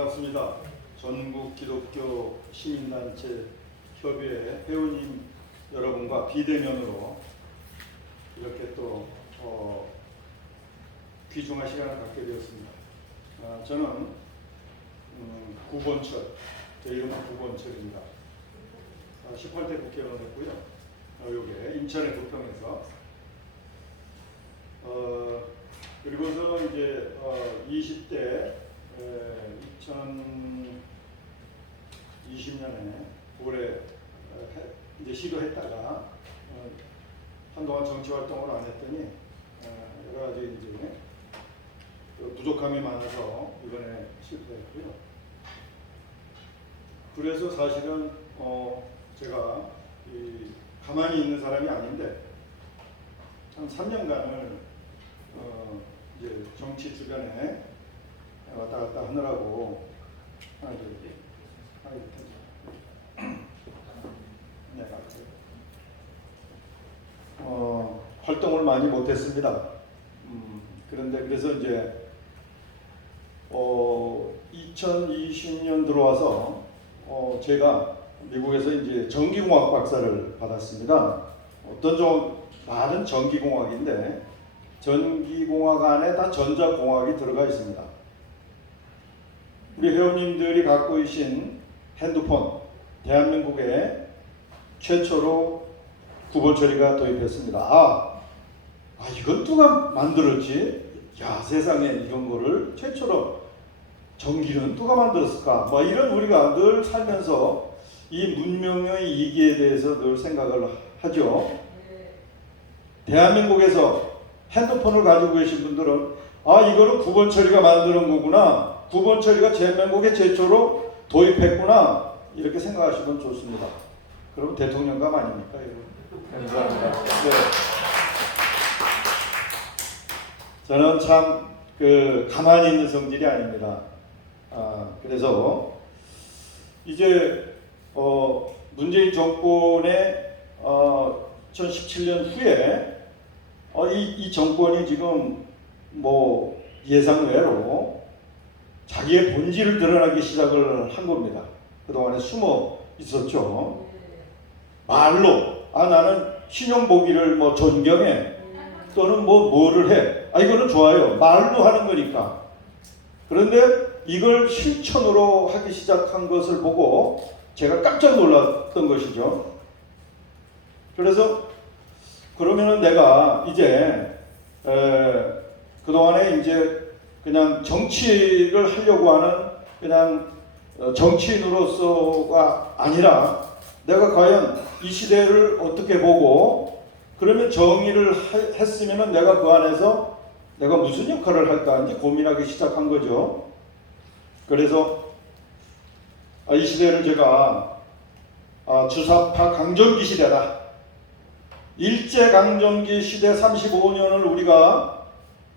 반갑습니다. 전국 기독교 시민단체 협의회 회원님 여러분과 비대면으로 이렇게 또 귀중한 시간을 갖게 되었습니다. 저는 구본철, 제 이름은 구본철입니다. 18대 국회의원이었고요. 요게 인천의 부평에서 그리고서 이제 20대 2020년에 올해 이제 시도했다가 한동안 정치 활동을 안 했더니 여러 가지 이제 부족함이 많아서 이번에 실패했고요. 그래서 사실은 제가 가만히 있는 사람이 아닌데 한 3년간을 이제 정치 주변에 왔다 갔다 하느라고 활동을 많이 못했습니다. 그런데 그래서 이제 2020년 들어와서 제가 미국에서 이제 전기공학 박사를 받았습니다. 말은 전기공학인데 전기공학 안에 다 전자공학이 들어가 있습니다. 우리 회원님들이 갖고 계신 핸드폰, 대한민국에 최초로 구본 처리가 도입했습니다. 이건 누가 만들었지? 야, 세상에 이런 거를 최초로 전기는 누가 만들었을까? 이런 우리가 늘 살면서 이 문명의 이기에 대해서 늘 생각을 하죠. 대한민국에서 핸드폰을 가지고 계신 분들은 이거는 구본 처리가 만드는 거구나. 구본 처리가 대한민국에 최초로 도입했구나. 이렇게 생각하시면 좋습니다. 그럼 대통령감 아닙니까? 감사합니다. 네. 저는 참 가만히 있는 성질이 아닙니다. 그래서 이제 문재인 정권의 2017년 후에 이 정권이 지금 예상외로 자기의 본질을 드러나기 시작을 한 겁니다. 그동안에 숨어 있었죠. 말로 나는 신용보기를 존경해 또는 뭐를 해. 이거는 좋아요. 말로 하는 거니까. 그런데 이걸 실천으로 하기 시작한 것을 보고 제가 깜짝 놀랐던 것이죠. 그래서 그러면은 내가 이제 그동안에 이제 그냥 정치를 하려고 하는 그냥 정치인으로서가 아니라 내가 과연 이 시대를 어떻게 보고 그러면 정의를 했으면은 내가 그 안에서 내가 무슨 역할을 할까 이제 고민하기 시작한 거죠. 그래서 이 시대를 제가 주사파 강점기 시대다. 일제강점기 시대 35년을 우리가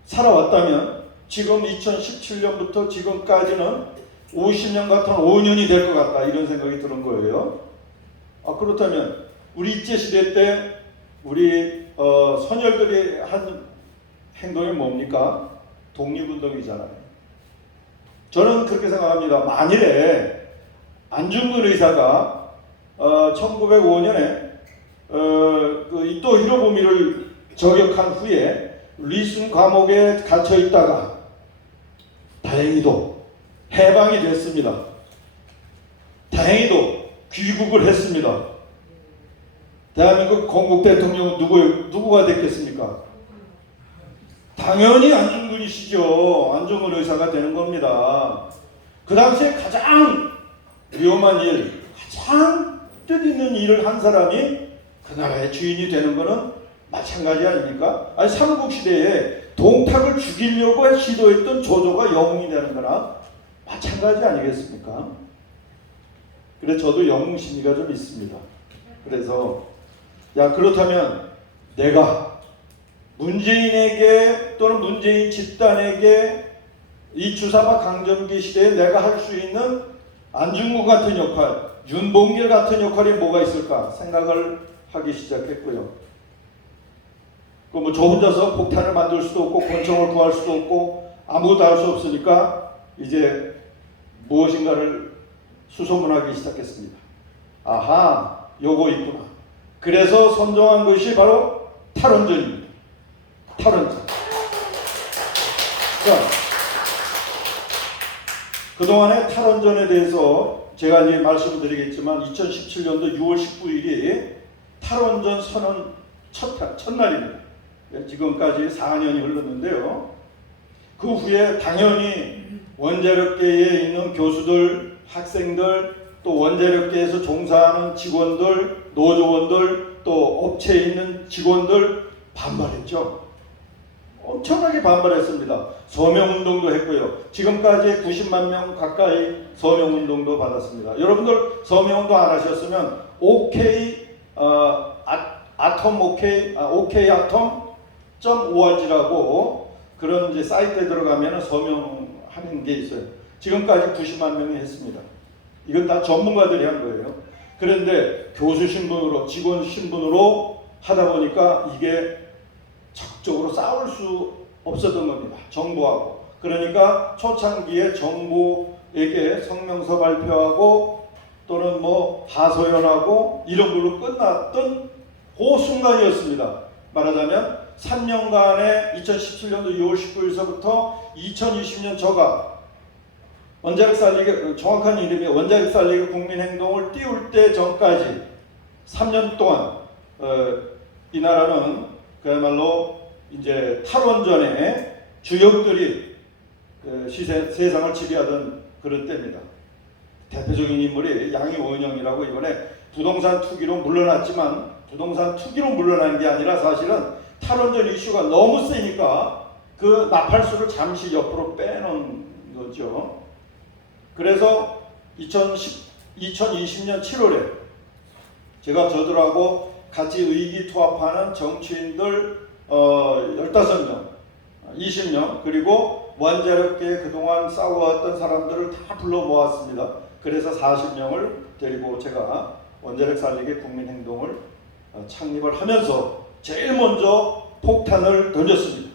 살아왔다면 지금 2017년부터 지금까지는 50년 같은 5년이 될 것 같다. 이런 생각이 드는 거예요. 그렇다면 우리 일제시대 때 우리 선열들이 한 행동이 뭡니까? 독립운동이잖아요. 저는 그렇게 생각합니다. 만일에 안중근 의사가 1905년에 이토 히로부미를 저격한 후에 리순 감옥에 갇혀 있다가 다행히도 해방이 됐습니다. 다행히도 귀국을 했습니다. 대한민국 건국 대통령은 누구가 됐겠습니까? 당연히 안중근이시죠. 안중근 의사가 되는 겁니다. 그 당시에 가장 위험한 일, 가장 뜻있는 일을 한 사람이 그 나라의 주인이 되는 것은 마찬가지 아닙니까? 삼국시대에 동탁을 죽이려고 시도했던 조조가 영웅이 되는 거나 마찬가지 아니겠습니까? 그래서 저도 영웅심리가 좀 있습니다. 그래서 그렇다면 내가 문재인에게 또는 문재인 집단에게 이 주사파 강점기 시대에 내가 할 수 있는 안중근 같은 역할, 윤봉길 같은 역할이 뭐가 있을까 생각을 하기 시작했고요. 저 혼자서 폭탄을 만들 수도 없고 권총을 구할 수도 없고 아무것도 할 수 없으니까 이제 무엇인가를 수소문하기 시작했습니다. 아하, 요거 있구나. 그래서 선정한 것이 바로 탈원전입니다. 탈원전. 자, 그동안의 탈원전에 대해서 제가 이제 말씀을 드리겠지만 2017년도 6월 19일이 탈원전 선언 첫날입니다. 지금까지 4년이 흘렀는데요. 그 후에 당연히 원자력계에 있는 교수들, 학생들, 또 원자력계에서 종사하는 직원들, 노조원들, 또 업체에 있는 직원들 반발했죠. 엄청나게 반발했습니다. 서명운동도 했고요. 지금까지 90만 명 가까이 서명운동도 받았습니다. 여러분들 서명운동 안 하셨으면 OK 아톰 OK atom.org라고 그런 이제 사이트에 들어가면 서명하는 게 있어요. 지금까지 90만 명이 했습니다. 이건 다 전문가들이 한 거예요. 그런데 교수 신분으로, 직원 신분으로 하다 보니까 이게 적극적으로 싸울 수 없었던 겁니다. 정부하고. 그러니까 초창기에 정부에게 성명서 발표하고 또는 뭐 하소연하고 이런 걸로 끝났던 그 순간이었습니다. 말하자면 3년간의 2017년도 6월 19일서부터 2020년 저가 원자력 살리기, 정확한 이름이 원자력 살리기 국민행동을 띄울 때 전까지 3년 동안 이 나라는 그야말로 이제 탈원전의 주역들이 세상을 지배하던 그런 때입니다. 대표적인 인물이 양이원영이라고 이번에 부동산 투기로 물러났지만 부동산 투기로 물러난 게 아니라 사실은 탈원전 이슈가 너무 세니까 그 나팔수를 잠시 옆으로 빼놓은 거죠. 그래서 2020년 7월에 제가 저들하고 같이 의기투합하는 정치인들 15명, 20명 그리고 원자력계에 그동안 싸워왔던 사람들을 다 불러 모았습니다. 그래서 40명을 데리고 제가 원자력 살리기 국민행동을 창립을 하면서 제일 먼저 폭탄을 던졌습니다.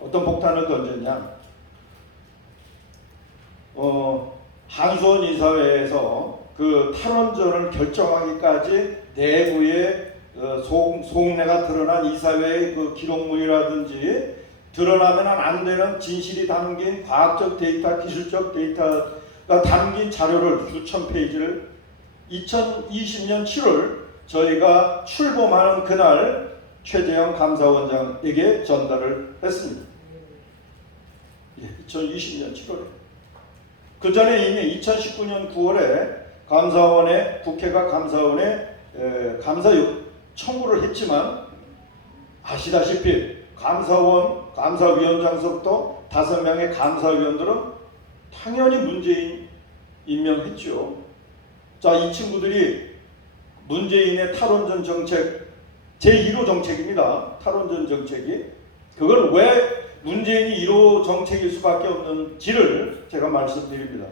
어떤 폭탄을 던졌냐? 한수원 이사회에서 그 탈원전을 결정하기까지 내부에 속내가 드러난 이사회의 그 기록물이라든지 드러나면 안 되는 진실이 담긴 과학적 데이터, 기술적 데이터가 담긴 자료를 수천 페이지를 2020년 7월 저희가 출범하는 그날 최재형 감사원장에게 전달을 했습니다. 2020년 7월에. 그 전에 이미 2019년 9월에 감사원에 국회가 감사원에 감사 청구를 했지만 아시다시피 감사위원장서부터 5명의 감사위원들은 당연히 문재인 임명했죠. 자, 이 친구들이 문재인의 탈원전 정책 제1호 정책입니다. 탈원전 정책이 그걸 왜 문재인이 1호 정책일 수밖에 없는지를 제가 말씀드립니다.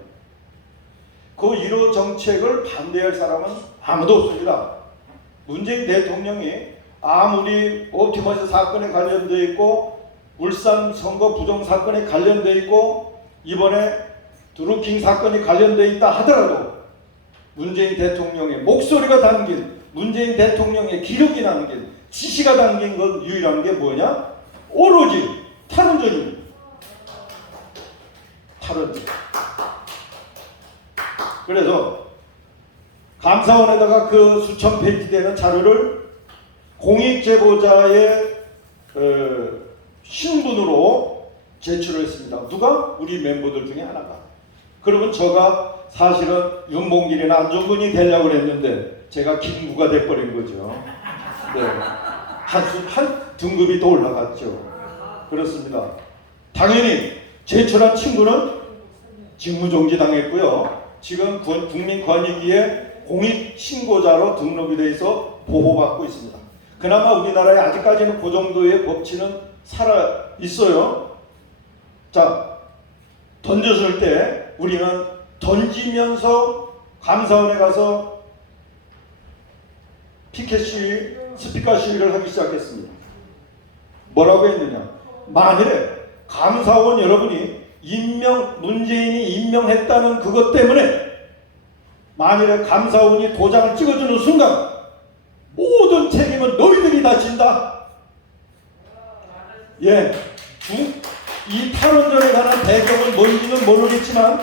그 1호 정책을 반대할 사람은 아무도 없습니다. 문재인 대통령이 아무리 옵티머스 사건에 관련되어 있고 울산 선거 부정 사건에 관련되어 있고 이번에 드루킹 사건이 관련되어 있다 하더라도 문재인 대통령의 목소리가 담긴 문재인 대통령의 기록이 담긴 지시가 담긴 것 유일한 게 뭐냐? 오로지 탈원전입니다. 탈원전. 그래서 감사원에다가 그 수천 페이지 되는 자료를 공익제보자의 신분으로 제출을 했습니다. 누가? 우리 멤버들 중에 하나가. 그러면 저가 사실은 윤봉길이나 안종근이 되려고 했는데 제가 김구가 돼버린 거죠. 네. 한 등급이 더 올라갔죠. 그렇습니다. 당연히 제출한 친구는 직무정지 당했고요. 지금 국민권익위에 공익신고자로 등록이 돼 있어 보호받고 있습니다. 그나마 우리나라에 아직까지는 그 정도의 법치는 살아 있어요. 자, 던졌을 때 우리는 던지면서 감사원에 가서 피켓 시위, 스피커 시위를 하기 시작했습니다. 뭐라고 했느냐? 만일에 감사원 여러분이 문재인이 임명했다는 그것 때문에 만일에 감사원이 도장을 찍어주는 순간 모든 책임은 너희들이 다 진다. 예, 이 탈원전에 관한 배경은 뭔지는 모르겠지만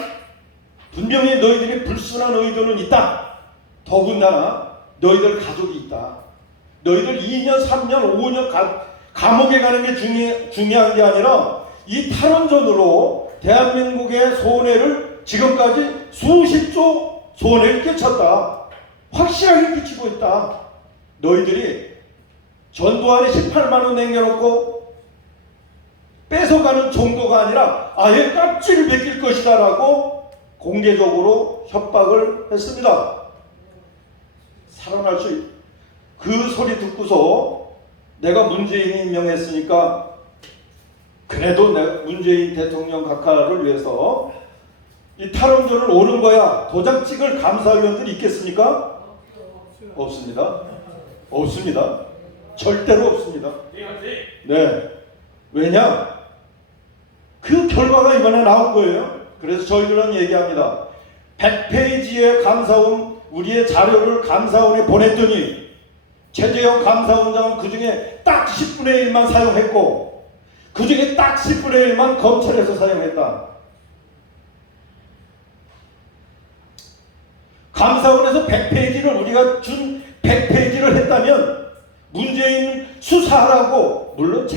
분명히 너희들이 불순한 의도는 있다. 더군다나 너희들 가족이 있다. 너희들 2년, 3년, 5년 감옥에 가는 게 중요한 게 아니라 이 탈원전으로 대한민국의 손해를 지금까지 수십조 손해를 끼쳤다. 확실하게 끼치고 있다. 너희들이 전두환에 18만원 남겨놓고 뺏어가는 정도가 아니라 아예 깍지를 벗길 것이다 라고 공개적으로 협박을 했습니다. 살아날 수 그 소리 듣고서 내가 문재인이 임명했으니까 그래도 내가 문재인 대통령 각하를 위해서 이 탈원전을 오는 거야. 도장 찍을 감사위원들이 있겠습니까? 없습니다. 없습니다. 절대로 없습니다. 네. 왜냐? 그 결과가 이번에 나온 거예요. 그래서 저희들은 얘기합니다. 100페이지의 감사원, 우리의 자료를 감사원에 보냈더니 최재형 감사원장은 그 중에 딱 10분의 1만 사용했고 그 중에 딱 10분의 1만 검찰에서 사용했다. 감사원에서 100페이지를 우리가 준 100페이지를 했다면 문재인 수사하라고, 물론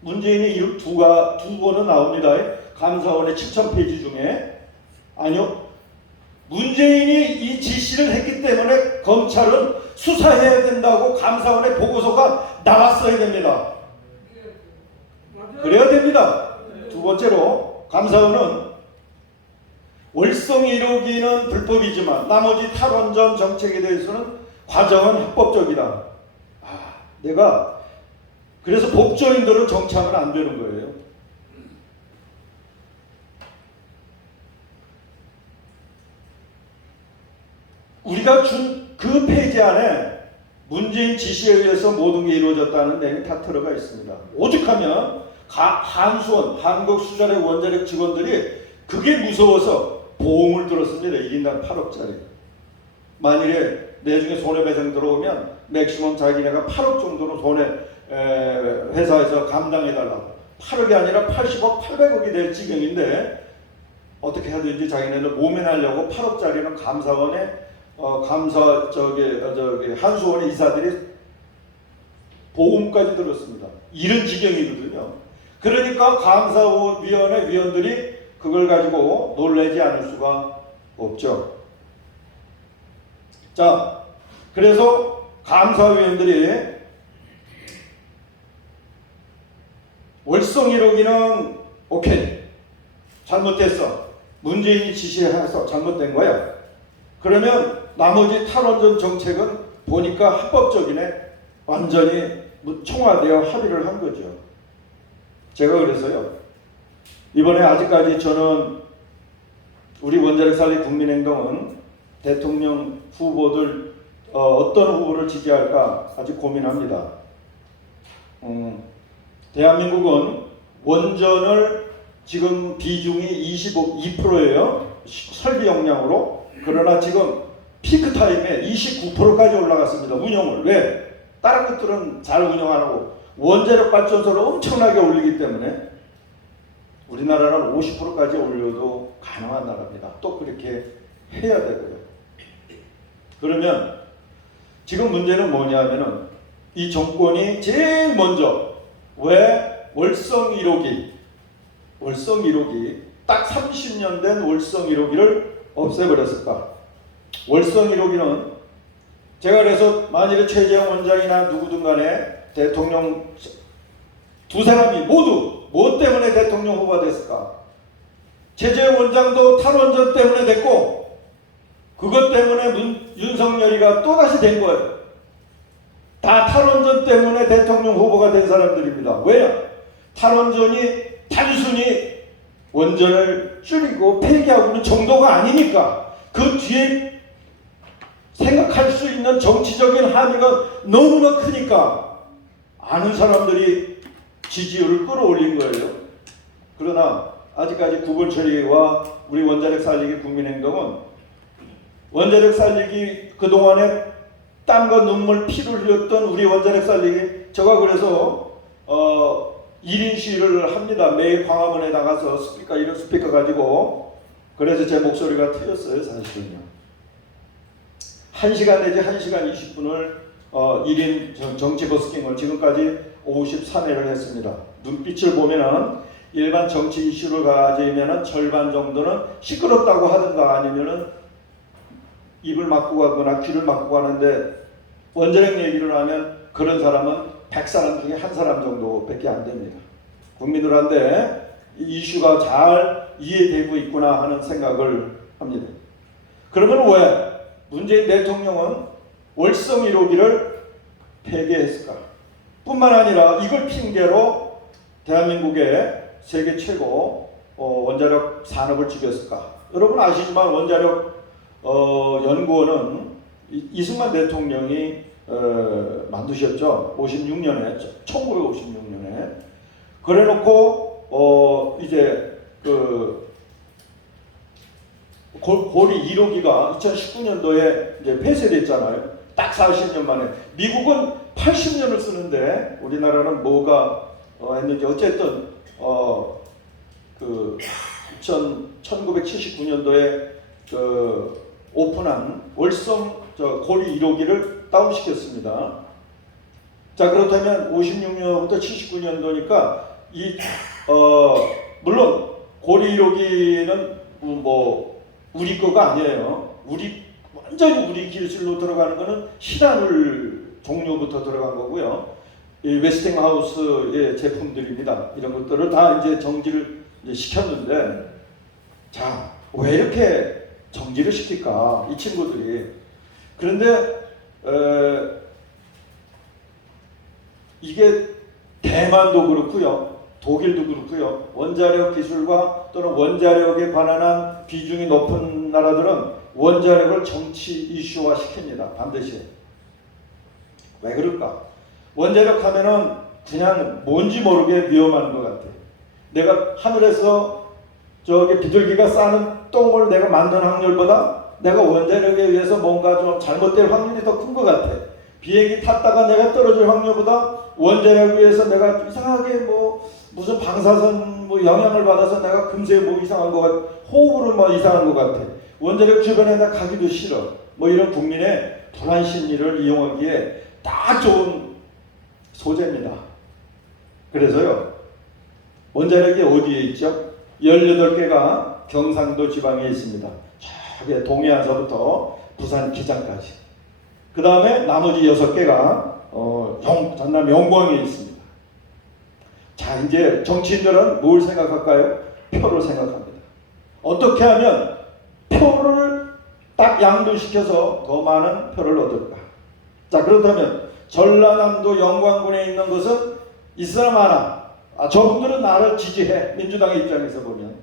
문재인의 이름 두 번은 나옵니다. 감사원의 7,000페이지 중에. 아니요. 문재인이 이 지시를 했기 때문에 검찰은 수사해야 된다고 감사원의 보고서가 나왔어야 됩니다. 그래야 됩니다. 두 번째로 감사원은 월성 1호기는 불법이지만 나머지 탈원전 정책에 대해서는 과정은 합법적이다. 내가 그래서 법조인들은 정치하면 안 되는 거예요. 우리가 준 그 페이지 안에 문재인 지시에 의해서 모든 게 이루어졌다는 내용이 다 들어가 있습니다. 오죽하면 한수원, 한국수자력 원자력 직원들이 그게 무서워서 보험을 들었습니다. 1인당 8억짜리. 만일에 내중에 손해배상 들어오면 맥시멈 자기네가 8억 정도로 회사에서 감당해달라고. 8억이 아니라 80억, 800억이 될 지경인데 어떻게 하든지 자기네들 모면하려고 8억짜리는 감사원에 한수원의 이사들이 보험까지 들었습니다. 이런 지경이거든요. 그러니까 감사위원회 위원들이 그걸 가지고 놀라지 않을 수가 없죠. 자, 그래서 감사위원들이 월성 1호기는 오케이, 잘못됐어. 문재인이 지시해서 잘못된 거야. 그러면 나머지 탈원전 정책은 보니까 합법적이네. 완전히 청와대와 합의를 한 거죠. 제가 그래서요, 이번에 아직까지 저는 우리 원자력 살리 국민행동은 대통령 후보들 어떤 후보를 지지할까 아직 고민합니다. 대한민국은 원전을 지금 비중이 2%예요. 설비 용량으로. 그러나 지금 피크 타임에 29%까지 올라갔습니다. 운영을. 왜? 다른 것들은 잘 운영 안 하고 원자력 발전소를 엄청나게 올리기 때문에 우리나라는 50%까지 올려도 가능한 나라입니다. 또 그렇게 해야 되고요. 그러면 지금 문제는 뭐냐면은 이 정권이 제일 먼저 왜 월성 1호기 딱 30년 된 월성 1호기를 없애버렸을까? 월성 1호기는 제가 그래서 만일에 최재형 원장이나 누구든 간에 대통령 두 사람이 모두 뭐 때문에 대통령 후보가 됐을까? 최재형 원장도 탈원전 때문에 됐고 그것 때문에 윤석열이가 또다시 된 거예요. 다 탈원전 때문에 대통령 후보가 된 사람들입니다. 왜요? 탈원전이 단순히 원전을 줄이고 폐기하고는 정도가 아니니까 그 뒤에 생각할 수 있는 정치적인 함의가 너무나 크니까 아는 사람들이 지지율을 끌어올린 거예요. 그러나 아직까지 구분 처리와 우리 원자력 살리기 국민행동은 원자력 살리기 그동안에 땀과 눈물 피를 흘렸던 우리 원자력 살리기 제가 그래서 1인 시위를 합니다. 매일 광화문에 나가서 이런 스피커 가지고 그래서 제 목소리가 트였어요. 사실은요. 1시간 내지 1시간 20분을 1인 정치 버스킹을 지금까지 53회를 했습니다. 눈빛을 보면은 일반 정치 이슈를 가지면은 절반 정도는 시끄럽다고 하든가 아니면은 입을 막고 가거나 귀를 막고 가는데 원자력 얘기를 하면 그런 사람은 100사람 중에 한 사람 정도밖에 안 됩니다. 국민들한테 이 이슈가 잘 이해되고 있구나 하는 생각을 합니다. 그러면 왜 문재인 대통령은 월성 1호기를 폐기했을까? 뿐만 아니라 이걸 핑계로 대한민국의 세계 최고 원자력 산업을 죽였을까? 여러분 아시지만 원자력 연구원은 이승만 대통령이 만드셨죠. 56년에 1956년에 그래놓고 이제 그 고리 1호기가 2019년도에 이제 폐쇄됐잖아요. 딱 40년 만에. 미국은 80년을 쓰는데 우리나라는 뭐가 했는지 어쨌든 그 1979년도에 그 오픈한 월성 고리 1호기를 다운시켰습니다. 자 그렇다면 56년부터 79년도니까 물론 고리 1호기는 뭐 우리 거가 아니에요. 완전히 우리 기술로 들어가는 거는 시라눌 종류부터 들어간 거고요. 이 웨스팅하우스의 제품들입니다. 이런 것들을 다 이제 정지를 이제 시켰는데, 자, 왜 이렇게 정지를 시킬까? 이 친구들이. 그런데 이게 대만도 그렇고요. 독일도 그렇고요. 원자력 기술과 또는 원자력에 관한 비중이 높은 나라들은 원자력을 정치 이슈화 시킵니다. 반드시. 왜 그럴까? 원자력 하면은 그냥 뭔지 모르게 위험한 것 같아. 내가 하늘에서 저기 비둘기가 싸는 똥을 내가 만드는 확률보다 내가 원자력에 의해서 뭔가 좀 잘못될 확률이 더 큰 것 같아. 비행기 탔다가 내가 떨어질 확률보다 원자력에 의해서 내가 이상하게 무슨 방사선 영향을 받아서 내가 금세 이상한 것 같아. 호흡으로 이상한 것 같아. 원자력 주변에 나 가기도 싫어. 이런 국민의 불안 심리를 이용하기에 딱 좋은 소재입니다. 그래서요. 원자력이 어디에 있죠? 18개가 경상도 지방에 있습니다. 저기 동해안서부터 부산 기장까지. 그 다음에 나머지 6개가 전남 영광에 있습니다. 자, 이제 정치인들은 뭘 생각할까요? 표를 생각합니다. 어떻게 하면 표를 딱 양도시켜서 더 많은 표를 얻을까? 자, 그렇다면 전라남도 영광군에 있는 것은 이 사람 하나. 저분들은 나를 지지해. 민주당의 입장에서 보면.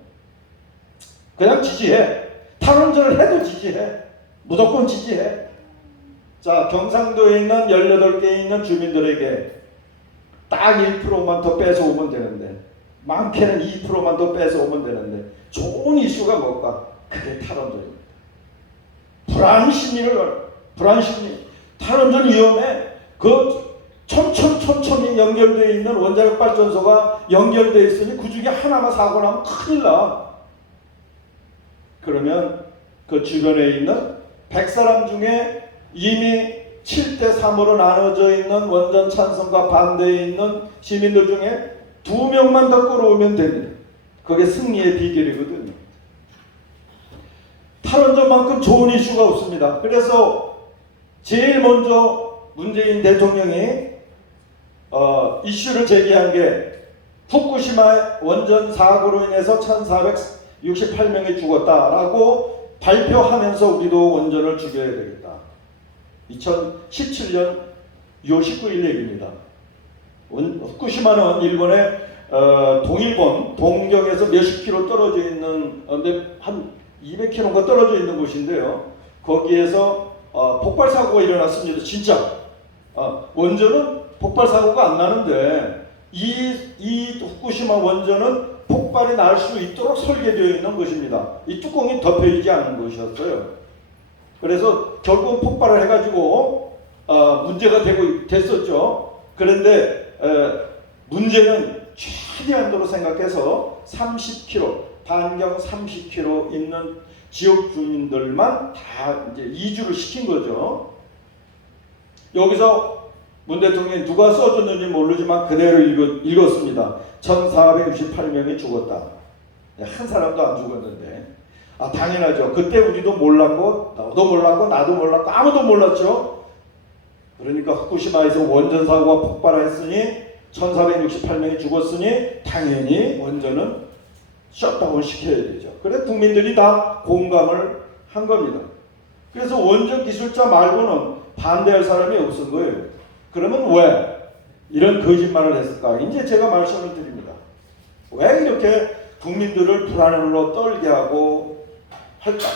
그냥 지지해. 탈원전을 해도 지지해. 무조건 지지해. 자, 경상도에 있는 18개에 있는 주민들에게 딱 1%만 더 뺏어오면 되는데, 많게는 2%만 더 뺏어오면 되는데, 좋은 이슈가 뭘까? 그게 탈원전입니다. 불안 심리. 탈원전 위험해. 촘촘히 연결되어 있는 원자력 발전소가 연결되어 있으니 그 중에 하나만 사고 나면 큰일 나. 그러면 그 주변에 있는 100사람 중에 이미 7대3으로 나눠져 있는 원전 찬성과 반대에 있는 시민들 중에 2명만 더 끌어오면 됩니다. 그게 승리의 비결이거든요. 탈원전만큼 좋은 이슈가 없습니다. 그래서 제일 먼저 문재인 대통령이 이슈를 제기한 게 후쿠시마 원전 사고로 인해서 1468명이 죽었다라고 발표하면서 우리도 원전을 죽여야 되겠다. 2017년 6월 19일 얘기입니다. 후쿠시마는 일본의 동일본 동경에서 몇십 킬로 떨어져 있는 한 200km가 떨어져 있는 곳인데요. 거기에서 폭발 사고가 일어났습니다. 진짜 원전은 폭발 사고가 안 나는데 이 후쿠시마 원전은 폭발이 날 수 있도록 설계되어 있는 것입니다. 이 뚜껑이 덮여있지 않은 것이었어요. 그래서 결국 폭발을 해가지고 문제가 됐었죠. 그런데 문제는 최대한도로 생각해서 30km, 반경 30km 있는 지역 주민들만 다 이제 이주를 시킨 거죠. 여기서 문 대통령이 누가 써줬는지 모르지만 그대로 읽었습니다. 1468명이 죽었다. 한 사람도 안 죽었는데. 당연하죠. 그때 우리도 몰랐고 너도 몰랐고 나도 몰랐고 아무도 몰랐죠. 그러니까 후쿠시마에서 원전 사고가 폭발했으니 1468명이 죽었으니 당연히 원전은 셧다운 시켜야 되죠. 그래서 국민들이 다 공감을 한 겁니다. 그래서 원전 기술자 말고는 반대할 사람이 없은 거예요. 그러면 왜 이런 거짓말을 했을까? 이제 제가 말씀을 드립니다. 왜 이렇게 국민들을 불안으로 떨게 하고 할까?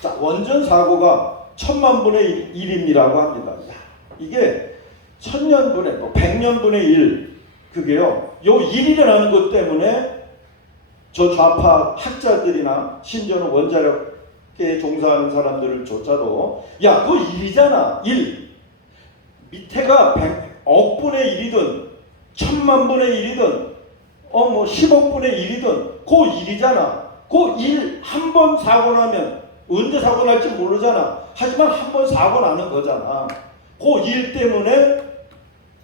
자, 원전 사고가 1000만분의 1입니다라고 합니다. 야, 이게 1000년분의 뭐 100년분의 1 그게요. 요 1이라는 것 때문에 저 좌파 학자들이나 심지어는 원자력계에 종사하는 사람들조차도 야, 그거 1이잖아. 1. 밑에가 100억분의 1이든 1000만분의 1이든 뭐 10억분의 1이든 그 1이잖아. 그 1 한 번 사고 나면 언제 사고 날지 모르잖아. 하지만 한 번 사고 나는 거잖아. 그 1 때문에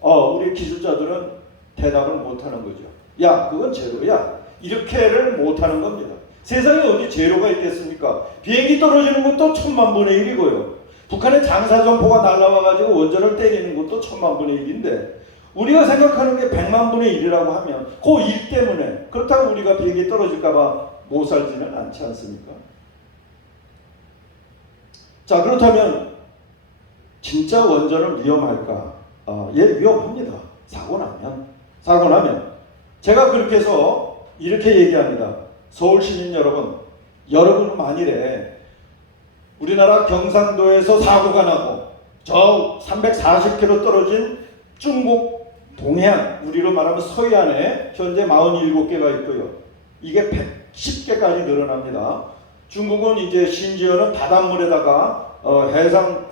우리 기술자들은 대답을 못하는 거죠. 야, 그건 제로야. 이렇게를 못하는 겁니다. 세상에 어디 제로가 있겠습니까? 비행기 떨어지는 것도 1000만분의 1이고요. 북한의 장사정포가 날라와가지고 원전을 때리는 것도 1000만분의 1인데 우리가 생각하는 게 100만분의 1이라고 하면 그 1 때문에 그렇다고 우리가 비행기 떨어질까봐 못 살지는 않지 않습니까? 자, 그렇다면 진짜 원전은 위험할까? 예, 위험합니다. 사고 나면 제가 그렇게 해서 이렇게 얘기합니다. 서울 시민 여러분 만일에 우리나라 경상도에서 사고가 나고 저 340km 떨어진 중국 동해안, 우리로 말하면 서해안에 현재 47개가 있고요. 이게 110개까지 늘어납니다. 중국은 이제 심지어는 바닷물에다가 해상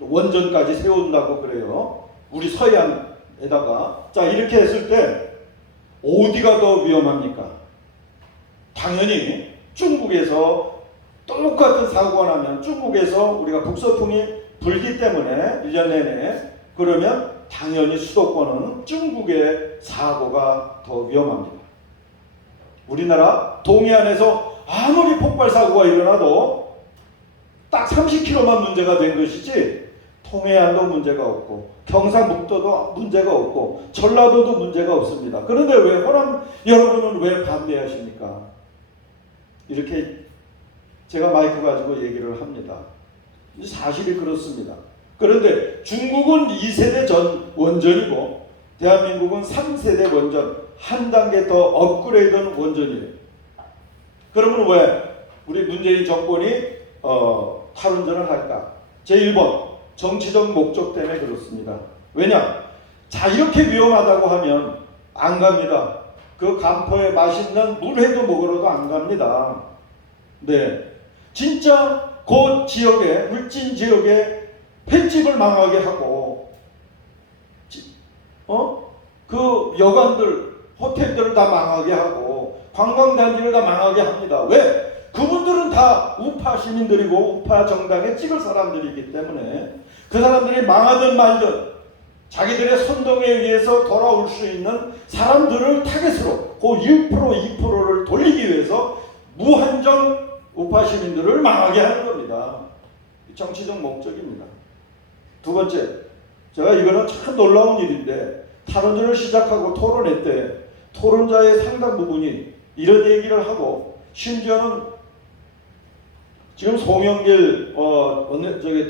원전까지 세운다고 그래요. 우리 서해안에다가. 자, 이렇게 했을 때 어디가 더 위험합니까? 당연히 중국에서 똑같은 사고가 나면 중국에서 우리가 북서풍이 불기 때문에 1년 내내 그러면 당연히 수도권은 중국의 사고가 더 위험합니다. 우리나라 동해안에서 아무리 폭발 사고가 일어나도 딱 30km만 문제가 된 것이지 동해안도 문제가 없고 경상북도도 문제가 없고 전라도도 문제가 없습니다. 그런데 왜 호남 여러분은 왜 반대하십니까? 이렇게 제가 마이크 가지고 얘기를 합니다. 사실이 그렇습니다. 그런데 중국은 2세대 전 원전이고 대한민국은 3세대 원전, 한 단계 더 업그레이드된 원전이에요. 그러면 왜 우리 문재인 정권이 탈원전을 할까? 제1번 정치적 목적 때문에 그렇습니다. 왜냐? 자, 이렇게 위험하다고 하면 안 갑니다. 그 간포에 맛있는 물회도 먹으러도 안 갑니다. 네, 진짜 그 지역에 울진 지역에 횟집을 망하게 하고 그 여관들 호텔들을 다 망하게 하고 관광단지를 다 망하게 합니다. 왜? 그분들은 다 우파 시민들이고 우파 정당에 찍을 사람들이기 때문에 그 사람들이 망하든 말든 자기들의 선동에 의해서 돌아올 수 있는 사람들을 타겟으로 그 1%, 2%를 돌리기 위해서 무한정 우파 시민들을 망하게 하는 겁니다. 정치적 목적입니다. 두 번째, 제가 이거는 참 놀라운 일인데 탈원전을 시작하고 토론회 때 토론자의 상당 부분이 이런 얘기를 하고 심지어는 지금 송영길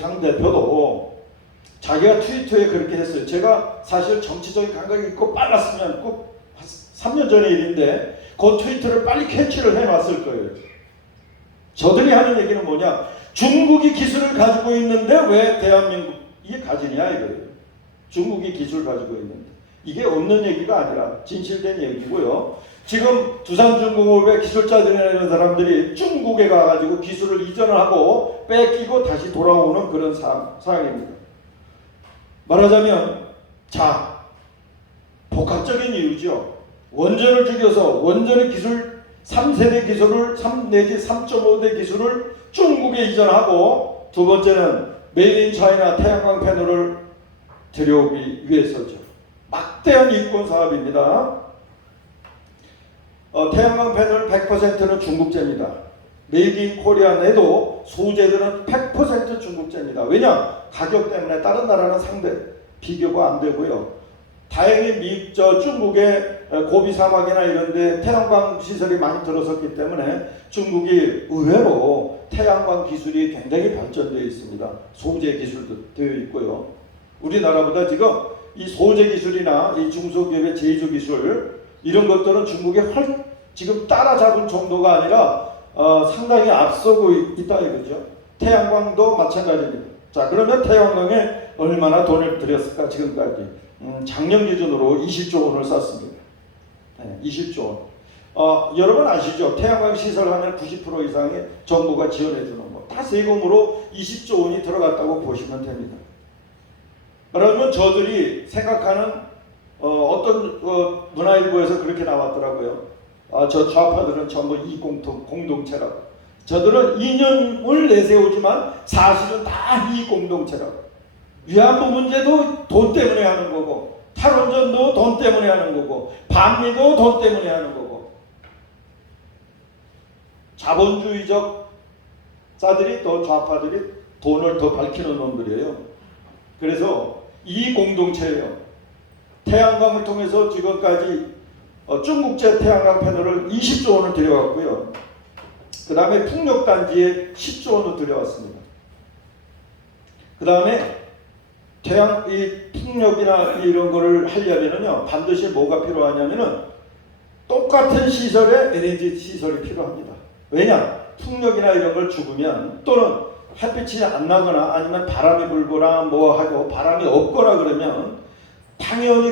당대표도 자기가 트위터에 그렇게 했어요. 제가 사실 정치적인 감각이 있고 빨랐으면 꼭 3년 전의 일인데 그 트위터를 빨리 캐치를 해놨을 거예요. 저들이 하는 얘기는 뭐냐? 중국이 기술을 가지고 있는데 왜 대한민국이 가지냐 이거예요. 중국이 기술 가지고 있는데. 이게 없는 얘기가 아니라 진실된 얘기고요. 지금 두산중공업의 기술자들이라는 사람들이 중국에 가가지고 기술을 이전을 하고 뺏기고 다시 돌아오는 그런 상황입니다. 말하자면 복합적인 이유죠. 원전을 죽여서 원전의 기술 3세대 기술을 3 내지 3.5대 기술을 중국에 이전하고, 두 번째는 메이드 인 차이나 태양광 패널을 들여오기 위해서죠. 막대한 이권 사업입니다. 태양광 패널 100%는 중국제입니다. 메이드 인 코리아 내도 소재들은 100% 중국제입니다. 왜냐? 가격 때문에 다른 나라는 상대 비교가 안 되고요. 다행히 중국의 고비 사막이나 이런 데 태양광 시설이 많이 들어섰기 때문에 중국이 의외로 태양광 기술이 굉장히 발전되어 있습니다. 소재 기술도 되어 있고요. 우리나라보다 지금 이 소재 기술이나 이 중소기업의 제조 기술 이런 것들은 중국이 지금 따라잡은 정도가 아니라 상당히 앞서고 있다 이거죠. 태양광도 마찬가지입니다. 자, 그러면 태양광에 얼마나 돈을 들였을까 지금까지? 작년 기준으로 20조 원을 썼습니다. 20조 원. 여러분 아시죠? 태양광 시설하면 90% 이상의 정부가 지원해 주는 거. 다 세금으로 20조 원이 들어갔다고 보시면 됩니다. 그러면 저들이 생각하는 어떤 문화일보에서 그렇게 나왔더라고요. 저 좌파들은 전부 공동체라고. 저들은 이념을 내세우지만 사실은 다 이공동체라고. 위안부 문제도 돈 때문에 하는 거고, 탈원전도 돈 때문에 하는 거고, 반미도 돈 때문에 하는 거고, 자본주의적 자들이 더 좌파들이 돈을 더 밝히는 놈들이에요. 그래서 이 공동체예요. 태양광을 통해서 지금까지 중국제 태양광 패널을 20조 원을 들여왔고요. 그 다음에 풍력단지에 10조 원을 들여왔습니다. 그 다음에 이 풍력이나 이런 거를 하려면은요, 반드시 뭐가 필요하냐면은 똑같은 시설에 LNG 시설이 필요합니다. 왜냐? 풍력이나 이런 걸 죽으면, 또는 햇빛이 안 나거나 아니면 바람이 불거나 뭐 하고 바람이 없거나 그러면 당연히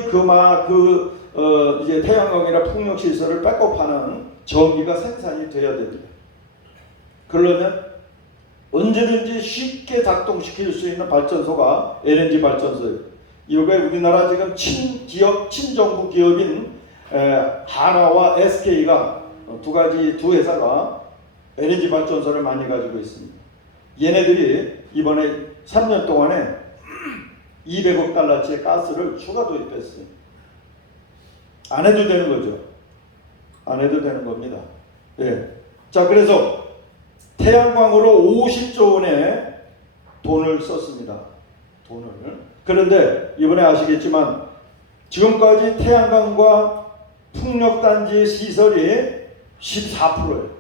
이제 태양광이나 풍력 시설을 백업하는 전기가 생산이 돼야 됩니다. 그러려면 언제든지 쉽게 작동시킬 수 있는 발전소가 LNG 발전소예요. 이게 우리나라 지금 친정부 기업인 하나와 SK가 두 회사가 LNG 발전소를 많이 가지고 있습니다. 얘네들이 이번에 3년 동안에 200억 달러치의 가스를 추가 도입했어요. 안 해도 되는 거죠. 안 해도 되는 겁니다. 예. 자, 그래서 태양광으로 50조 원의 돈을 썼습니다. 그런데 이번에 아시겠지만 지금까지 태양광과 풍력단지의 시설이 14%예요.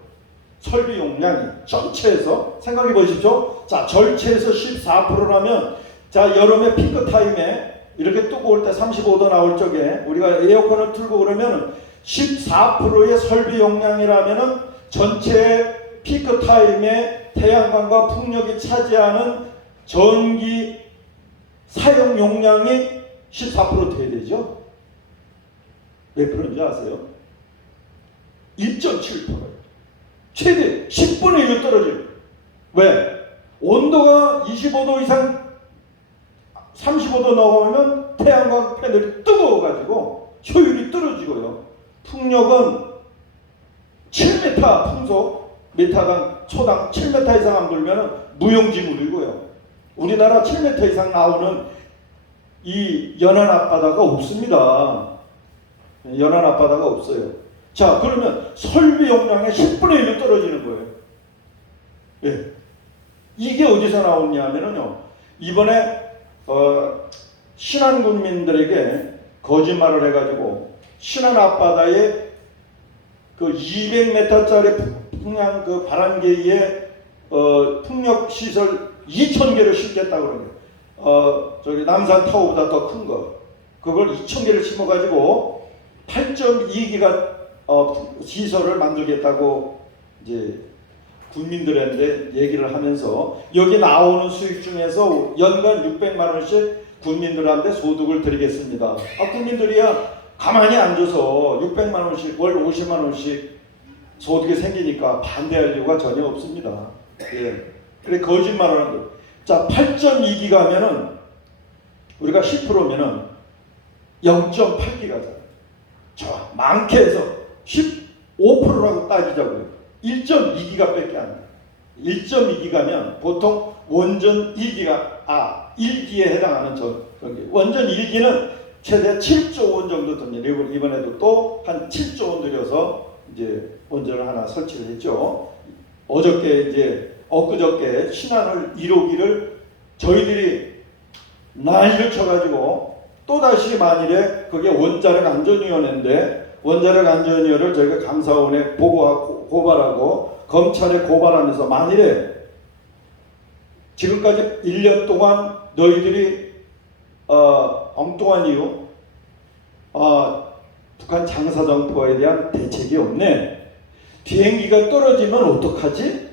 설비 용량이 전체에서 생각해 보십시오. 자, 전체에서 14%라면 자, 여름에 피크 타임에 이렇게 뜨거울 때 35도 나올 적에 우리가 에어컨을 틀고 그러면 14%의 설비 용량이라면은 전체 피크 타임에 태양광과 풍력이 차지하는 전기 사용 용량이 14% 돼야 되죠. 몇 프로인지 아세요? 1.7%예요. 최대 10분의 1로 떨어져요. 왜? 온도가 25도 이상 35도 넘어오면 태양광 패널이 뜨거워가지고 효율이 떨어지고요. 풍력은 7m 풍속, 메타당 초당 7m 이상 안 불면 무용지물이고요. 우리나라 7m 이상 나오는 이 연안 앞바다가 없습니다. 연안 앞바다가 없어요. 자, 그러면 설비 용량의 10분의 1로 떨어지는 거예요. 예. 이게 어디서 나오냐면요, 이번에 신안군민들에게 거짓말을 해가지고 신안 앞바다에 그 200m짜리 풍량 그 바람개의 풍력 시설 2,000개를 심겠다고 그러네요. 저기 남산 타워보다 더 큰 거. 그걸 2,000개를 심어가지고 8.2기가 시설을 만들겠다고 이제 군민들한테 얘기를 하면서 여기 나오는 수익 중에서 연간 600만 원씩 국민들한테 소득을 드리겠습니다. 국민들이야 가만히 앉아서 600만 원씩 월 50만 원씩 소득이 생기니까 반대할 이유가 전혀 없습니다. 예. 그래 거짓말을 하는 거예요. 자, 8.2기가면은 우리가 10%면은 0.8기가잖아요. 좋아. 많게 해서 15%라고 따지자고요. 1.2기가밖에 안 돼요. 1.2기가면 보통 원전 1기에 해당하는 전기. 원전 1기는 최대 7조 원 정도 듭니다. 이번에도 또 한 7조 원 들여서 이제 원전을 하나 설치를 했죠. 어저께 이제 엊그저께 신한울 1호기를 저희들이 난리를 쳐가지고 또다시 만일에 그게 원자력 안전위원회인데 원자력 안전위원회를 저희가 감사원에 보고하고 고발하고 검찰에 고발하면서 만일에 지금까지 1년 동안 너희들이 엉뚱한 이유 북한 장사정포에 대한 대책이 없네. 비행기가 떨어지면 어떡하지?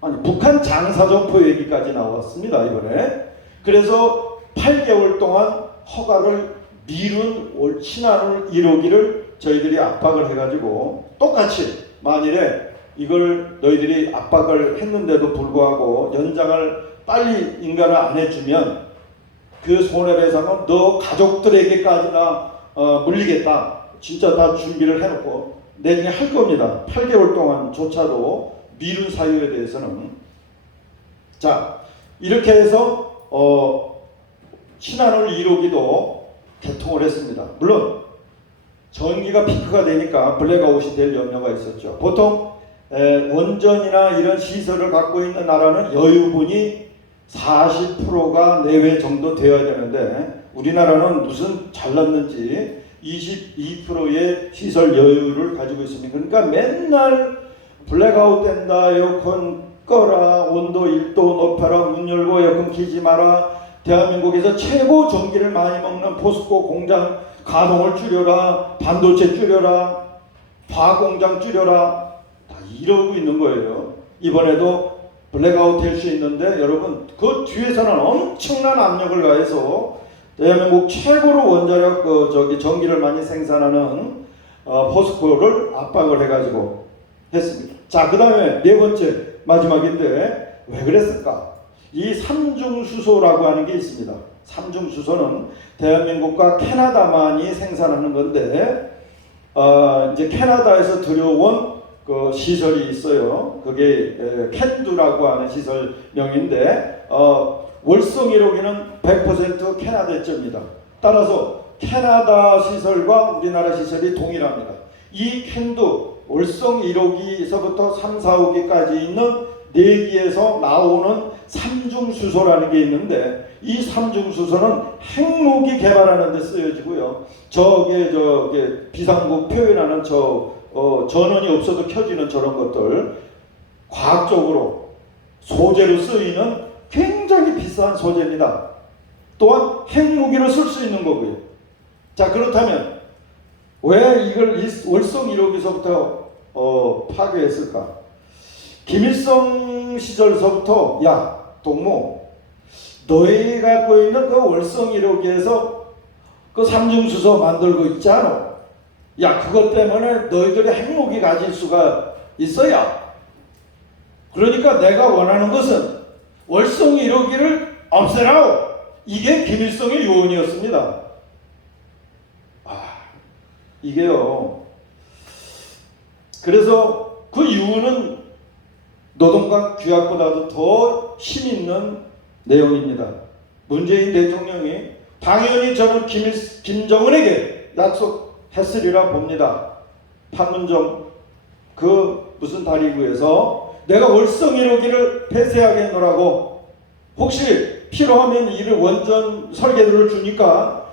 아니 북한 장사정포 얘기까지 나왔습니다 이번에. 그래서 8개월 동안 허가를 미룬 신한울 1호기를 저희들이 압박을 해가지고 똑같이 만일에 이걸 너희들이 압박을 했는데도 불구하고 연장을 빨리 인가를 안 해주면 그 손해배상은 너 가족들에게까지나 물리겠다. 진짜 다 준비를 해놓고 내년에 할 겁니다. 8개월 동안조차도 미룬 사유에 대해서는. 자, 이렇게 해서 신한울 1호기도 개통을 했습니다. 물론 전기가 피크가 되니까 블랙아웃이 될 염려가 있었죠. 보통 원전이나 이런 시설을 갖고 있는 나라는 여유분이 40%가 내외 정도 되어야 되는데 우리나라는 무슨 잘났는지 22%의 시설 여유를 가지고 있습니다. 그러니까 맨날 블랙아웃 된다, 에어컨 꺼라, 온도 1도 높여라, 문 열고 에어컨 키지 마라, 대한민국에서 최고 전기를 많이 먹는 포스코 공장 가동을 줄여라, 반도체 줄여라, 화공장 줄여라, 다 이러고 있는 거예요. 이번에도 블랙아웃 될 수 있는데 여러분 그 뒤에서는 엄청난 압력을 가해서 대한민국 최고로 원자력 전기를 많이 생산하는 포스코를 압박을 해가지고 했습니다. 자, 그 다음에 네 번째 마지막인데 왜 그랬을까? 이 삼중수소라고 하는 게 있습니다. 삼중수소는 대한민국과 캐나다만이 생산하는 건데 이제 캐나다에서 들여온 그 시설이 있어요. 그게 캔두라고 하는 시설명인데 월성 1호기는 100% 캐나다점입니다. 따라서 캐나다 시설과 우리나라 시설이 동일합니다. 이 캔두 월성 1호기에서부터 3, 4호기까지 있는 4기에서 나오는 삼중수소라는 게 있는데 이 삼중수소는 핵무기 개발하는 데 쓰여지고요. 저게 비상구 표현하는 전원이 없어도 켜지는 저런 것들 과학적으로 소재로 쓰이는 굉장히 비싼 소재입니다. 또한 핵무기로 쓸 수 있는 거고요. 자, 그렇다면 왜 이걸 월성 1호기서부터 파괴했을까? 김일성 시절서부터 야 동무 너희 갖고 있는 그 월성 1호기에서 그 삼중수소 만들고 있잖아. 야 그것 때문에 너희들이 핵무기 가질 수가 있어야. 그러니까 내가 원하는 것은 월성 1호기를 없애라오. 이게 김일성의 요원이었습니다. 이게요. 그래서 그 이유는 노동당 규약보다도 더 힘있는 내용입니다. 문재인 대통령이 당연히 저는 김정은에게 약속했으리라 봅니다. 판문점 그 무슨 다리구에서 내가 월성 1호기를 폐쇄하겠노라고 혹시 필요하면 이를 원전 설계도를 주니까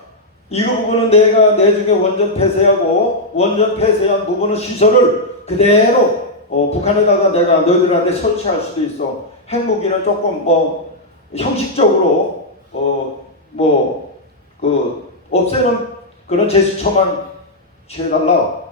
이 부분은 내가 내중에 원전 폐쇄하고 원전 폐쇄한 부분은 시설을 그대로 북한에다가 내가 너희들한테 설치할 수도 있어. 핵무기는 조금 형식적으로 없애는 그런 제스처만 취해달라.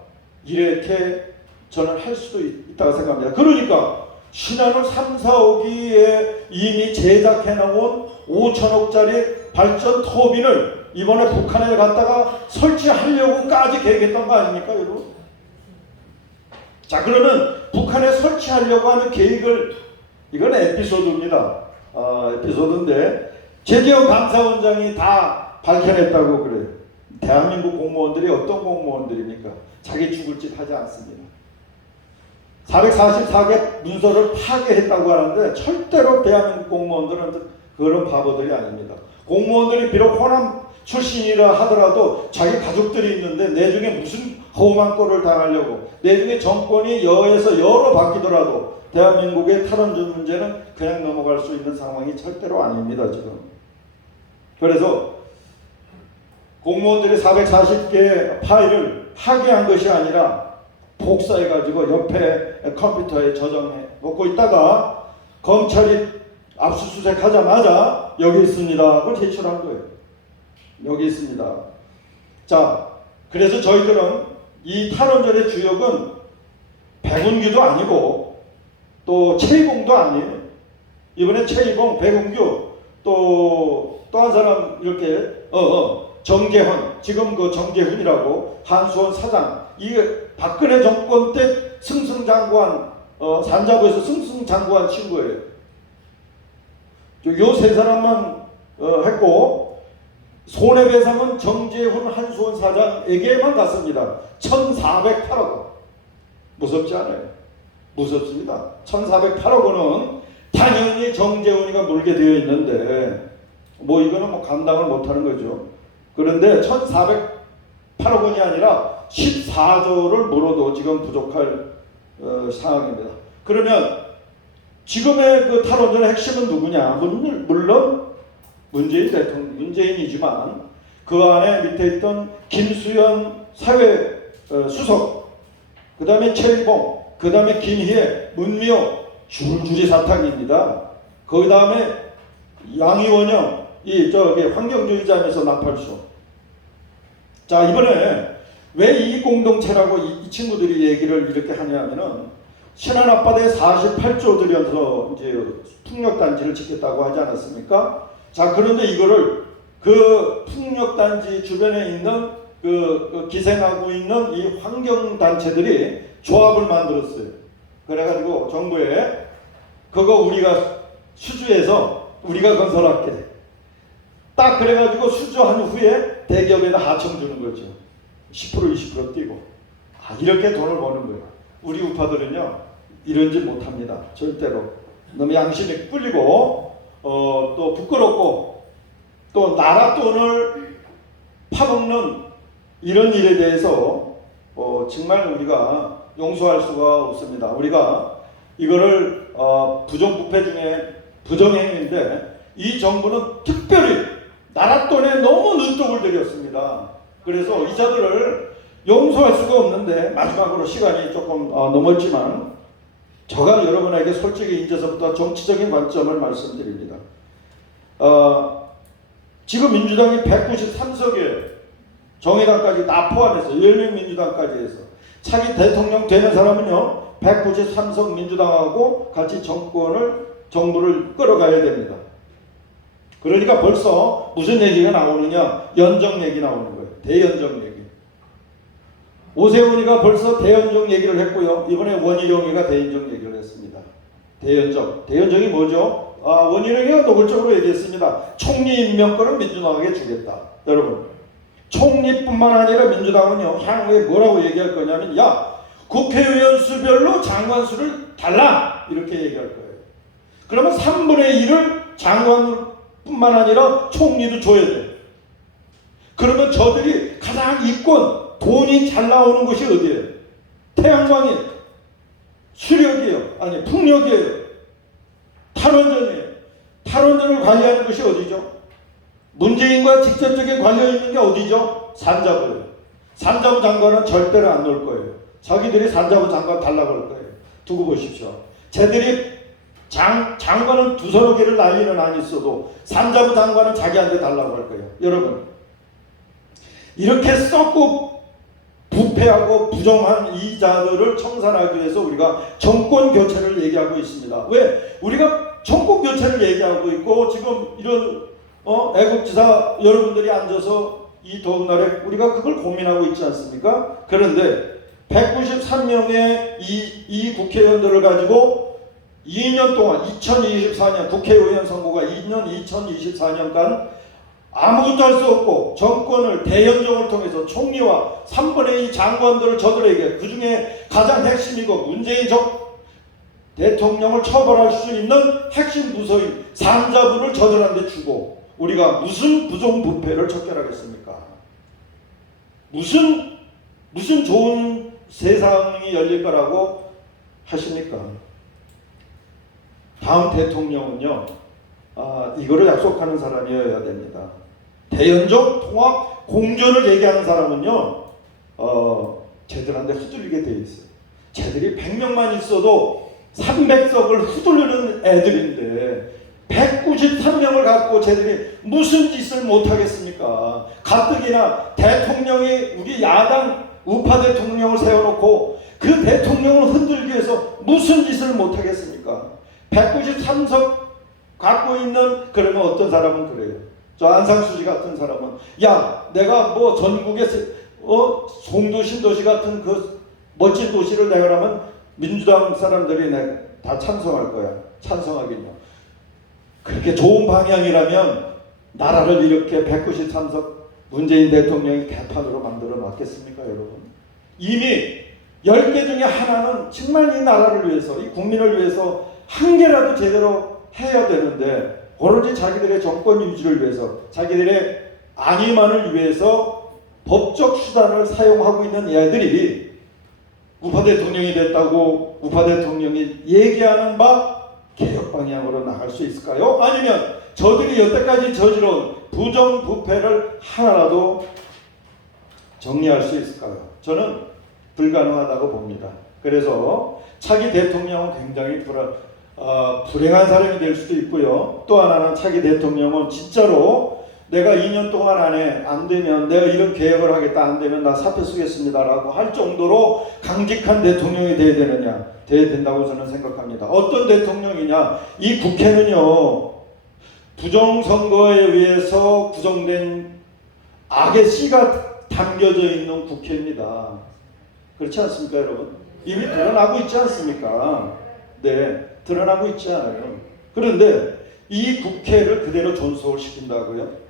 이렇게 저는 할 수도 있다고 생각합니다. 그러니까 신한울 3, 4호기에 이미 제작해 놓은 5천억짜리 발전 터빈을 이번에 북한에 갖다가 설치하려고까지 계획했던 거 아닙니까, 여러분? 자, 그러면 북한에 설치하려고 하는 계획을, 이건 에피소드입니다. 에피소드인데 최재형 감사원장이 다 밝혀냈다고 그래요. 대한민국 공무원들이 어떤 공무원들입니까? 자기 죽을 짓 하지 않습니다. 444개 문서를 파괴했다고 하는데 절대로 대한민국 공무원들은 그런 바보들이 아닙니다. 공무원들이 비록 호남 출신이라 하더라도 자기 가족들이 있는데 내중에 무슨 험한 꼴을 당하려고, 내중에 정권이 여에서 여로 바뀌더라도 대한민국의 탈원전 문제는 그냥 넘어갈 수 있는 상황이 절대로 아닙니다, 지금. 그래서 공무원들이 440개 파일을 파괴한 것이 아니라 복사해가지고 옆에 컴퓨터에 저장해 놓고 있다가 검찰이 압수수색하자마자 여기 있습니다 하고 제출한 거예요. 여기 있습니다. 자, 그래서 저희들은 이 탈원전의 주역은 백운규도 아니고 또 최이봉도 아니에요. 이번에 최이봉, 백운규 또 한 사람 이렇게 정계훈, 지금 그 정계훈이라고 한수원 사장, 이게 박근혜 정권 때 승승장구한 산자부에서 승승장구한 친구예요. 요 세 사람만 했고 손해배상은 정재훈 한수원 사장에게만 갔습니다. 1,408억 원. 무섭지 않아요? 무섭습니다. 1,408억 원은 당연히 정재훈이가 물게 되어 있는데 뭐 이거는 뭐 감당을 못하는 거죠. 그런데 1,408억 원이 아니라 14조를 물어도 지금 부족할 상황입니다. 그러면 지금의 그 탈원전의 핵심은 누구냐? 물론 문재인 대통령, 문재인이지만 그 안에 밑에 있던 김수현 사회 수석, 그 다음에 최일봉, 그 다음에 김희애, 문미호, 줄줄이 사탕입니다. 그 다음에 양이원영, 저기 환경주의자면서 나팔수. 자, 이번에 왜 이 공동체라고 이 친구들이 얘기를 이렇게 하냐면은 신안 앞바다에 48조 들여서 이제 풍력단지를 짓겠다고 하지 않았습니까? 자, 그런데 이거를 그 풍력단지 주변에 있는 그 기생하고 있는 이 환경단체들이 조합을 만들었어요. 그래가지고 정부에 그거 우리가 수주해서 우리가 건설할게. 딱 그래가지고 수주한 후에 대기업에다 하청 주는 거죠. 10% 20% 띄고. 이렇게 돈을 버는 거예요. 우리 우파들은요 이런 짓 못합니다. 절대로. 너무 양심이 꿀리고 또 부끄럽고 또 나라 돈을 파먹는 이런 일에 대해서 정말 우리가 용서할 수가 없습니다. 우리가 이거를 부정부패 중에 부정행위인데 이 정부는 특별히 나라 돈에 너무 눈독을 들였습니다. 그래서 이자들을 용서할 수가 없는데 마지막으로 시간이 조금 넘었지만 제가 여러분에게 솔직히 이제서부터 정치적인 관점을 말씀드립니다. 지금 민주당이 193석에 정의당까지 다 포함해서 열린민주당까지 해서 차기 대통령 되는 사람은요 193석 민주당하고 같이 정부를 끌어가야 됩니다. 그러니까 벌써 무슨 얘기가 나오느냐? 연정 얘기 나오는 거예요. 대연정 얘기. 오세훈이가 벌써 대연정 얘기를 했고요. 이번에 원희룡이가 대연정 얘기를 했습니다. 대연정. 대연정이 뭐죠? 원희룡이가 노골적으로 얘기했습니다. 총리 임명권은 민주당에게 주겠다. 여러분. 총리뿐만 아니라 민주당은요. 향후에 뭐라고 얘기할 거냐면 국회의원 수별로 장관 수를 달라. 이렇게 얘기할 거예요. 그러면 3분의 1을 장관뿐만 아니라 총리도 줘야 돼요. 그러면 저들이 가장 이권, 돈이 잘 나오는 곳이 어디예요? 태양광이에요. 수력이에요. 아니 풍력이에요. 탈원전이에요. 탈원전을 관리하는 것이 어디죠? 문재인과 직접적인 관련이 있는 게 어디죠? 산자부예요. 산자부 장관은 절대로 안 놓을 거예요. 자기들이 산자부 장관 달라고 할 거예요. 두고 보십시오. 쟤들이 장관은 두서너 개를 난리는 안 있어도 산자부 장관은 자기한테 달라고 할 거예요. 여러분 이렇게 썩고 부패하고 부정한 이자들을 청산하기 위해서 우리가 정권 교체를 얘기하고 있습니다. 왜? 우리가 정권 교체를 얘기하고 있고 지금 이런 애국지사 여러분들이 앉아서 이 더운 날에 우리가 그걸 고민하고 있지 않습니까? 그런데 193명의 이 국회의원들을 가지고 2년 동안 2024년 국회의원 선거가 2024년간 아무것도 할 수 없고 정권을 대연정을 통해서 총리와 3분의 2 장관들을 저들에게 그 중에 가장 핵심이고 문재인 대통령을 처벌할 수 있는 핵심 부서인 산자부를 저들한테 주고 우리가 무슨 부정부패를 척결하겠습니까? 무슨 좋은 세상이 열릴 거라고 하십니까? 다음 대통령은요, 이거를 약속하는 사람이어야 됩니다. 대연정 통합 공존을 얘기하는 사람은요, 쟤들한테 후들리게 돼 있어요. 쟤들이 100명만 있어도 300석을 후들리는 애들인데 193명을 갖고 쟤들이 무슨 짓을 못하겠습니까? 가뜩이나 대통령이 우리 야당 우파 대통령을 세워놓고 그 대통령을 흔들기 위해서 무슨 짓을 못하겠습니까? 193석 갖고 있는 그러면 어떤 사람은 그래요. 저 안상수지 같은 사람은 야 내가 뭐 전국에 송도 신도시 같은 그 멋진 도시를 내가라면 민주당 사람들이 다 찬성할 거야. 찬성하긴요. 그렇게 좋은 방향이라면 나라를 이렇게 193석 문재인 대통령이 개판으로 만들어 놨겠습니까 여러분? 이미 10개 중에 하나는 정말 이 나라를 위해서 이 국민을 위해서 한 개라도 제대로 해야 되는데 오로지 자기들의 정권 유지를 위해서 자기들의 안위만을 위해서 법적 수단을 사용하고 있는 애들이 우파 대통령이 됐다고 우파 대통령이 얘기하는 바 개혁 방향으로 나갈 수 있을까요? 아니면 저들이 여태까지 저지른 부정부패를 하나라도 정리할 수 있을까요? 저는 불가능하다고 봅니다. 그래서 차기 대통령은 굉장히 불행한 사람이 될 수도 있고요. 또 하나는 차기 대통령은 진짜로 내가 2년 동안 안에 안 되면 내가 이런 계획을 하겠다 안 되면 나 사표 쓰겠습니다라고 할 정도로 강직한 대통령이 돼야 된다고 저는 생각합니다. 어떤 대통령이냐? 이 국회는요 부정선거에 의해서 구성된 악의 씨가 담겨져 있는 국회입니다. 그렇지 않습니까 여러분? 이미 드러나고 있지 않습니까? 네, 드러나고 있지 않아요. 그런데 이 국회를 그대로 존속을 시킨다고요?